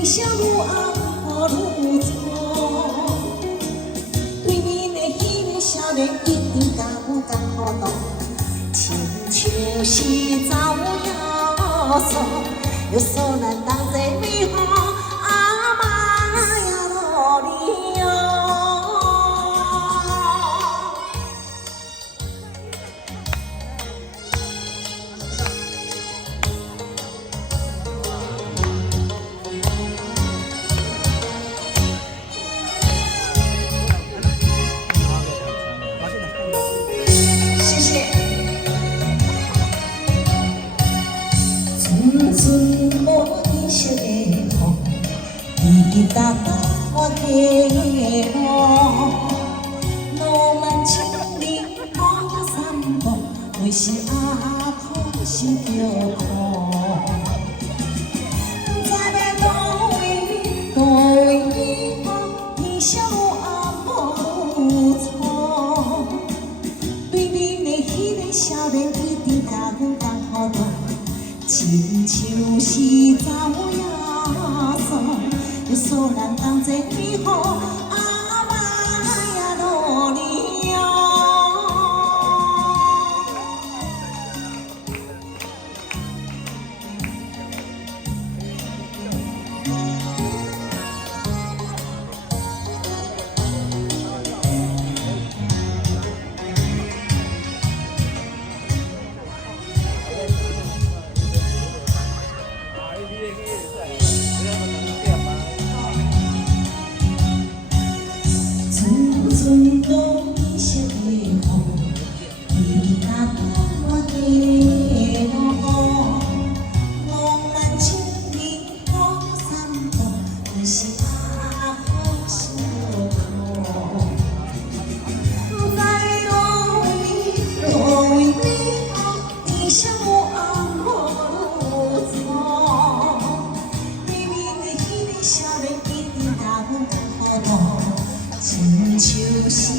伊啥有暗无如错，对面的迄个少年一定甲有共互动，亲像是走药所，有所难同齐美好。 寸无意识的雨，滴滴答答我的路，路漫千里往散步，为是阿婆心着苦。在要倒位以后，伊啥有阿无错，对面的迄个少年一定甲阮共互动。 亲像是走呀索，有所难同齐美好，阿妈呀努力哦。寸路意识的雨，滴答答我的路，路漫千里往散步，为是阿婆心苦。在路为美好，伊啥有暗无错，对面的迄个少年一定甲阮共互动。 亲像是。